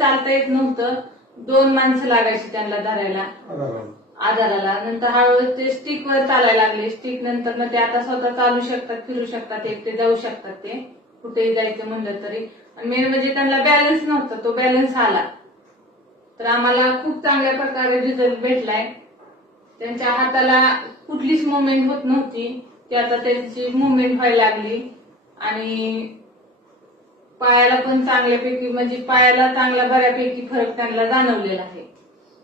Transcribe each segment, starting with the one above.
चालता येत नव्हतं, 2 माणसं लागायची त्यांना धरायला आधाराला. नंतर हळूहळू ते स्टिकवर चालायला लागले. स्टिक नंतर मग ते आता स्वतः चालू शकतात, फिरू शकतात, एकटे जाऊ शकतात, ते कुठेही जायचं म्हणलं तरी. आणि मेन म्हणजे त्यांना बॅलन्स नव्हता, तो बॅलन्स आला. तर आम्हाला खूप चांगल्या प्रकारे रिझल्ट भेटलाय. त्यांच्या हाताला कुठलीच मुवमेंट होत नव्हती, ती आता त्यांची मुवमेंट व्हायला लागली. आणि पायाला पण चांगल्यापैकी, म्हणजे पायाला चांगला बऱ्यापैकी फरक त्यांना जाणवलेला आहे.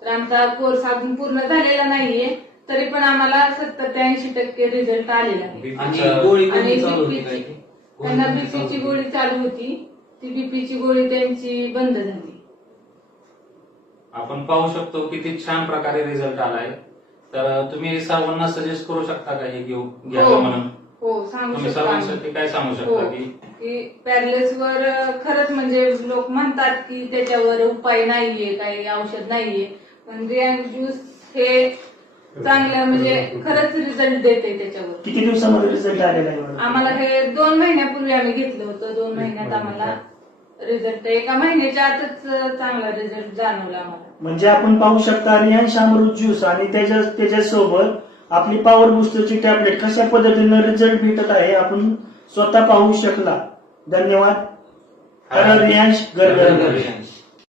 तर आमचा कोर्स अजून पूर्ण झालेला नाहीये, तरी पण आम्हाला 70 ते 80% रिझल्ट आलेला आहे. आणि त्यांना बीपीची गोळी चालू होती, ती बीपीची गोळी त्यांची बंद झाली. आपण पाहू शकतो किती छान प्रकारे रिझल्ट आलाय. तर तुम्ही सर्वांना सजेस्ट करू शकता का हे घ्यावं म्हणून? हो, सांगू तुम्ही शकतो. सर्वांसाठी काय सांगू शकता की पॅरालिसिसवर खरंच म्हणजे लोक म्हणतात की त्याच्यावर उपाय नाहीये, काही औषध नाहीये, पण रियांश ज्यूस हे चांगलं म्हणजे खरंच रिझल्ट देते त्याच्यावर. किती दिवसामध्ये रिझल्ट आलेला आहे? आम्हाला हे 2 महिन्यापूर्वी आम्ही घेतलं होतं. 2 महिन्यात आम्हाला रिझल्ट, 1 महिन्याच्या आतच चांगला रिझल्ट जाणवला आम्हाला. म्हणजे आपण पाहू शकता रियांश अमृत ज्यूस आणि त्याच्यासोबत आपली पॉवर बुस्टरची टॅबलेट कशा पद्धतीनं रिझल्ट भेटत आहे आपण स्वतः पाहू शकला. धन्यवाद. रियांश.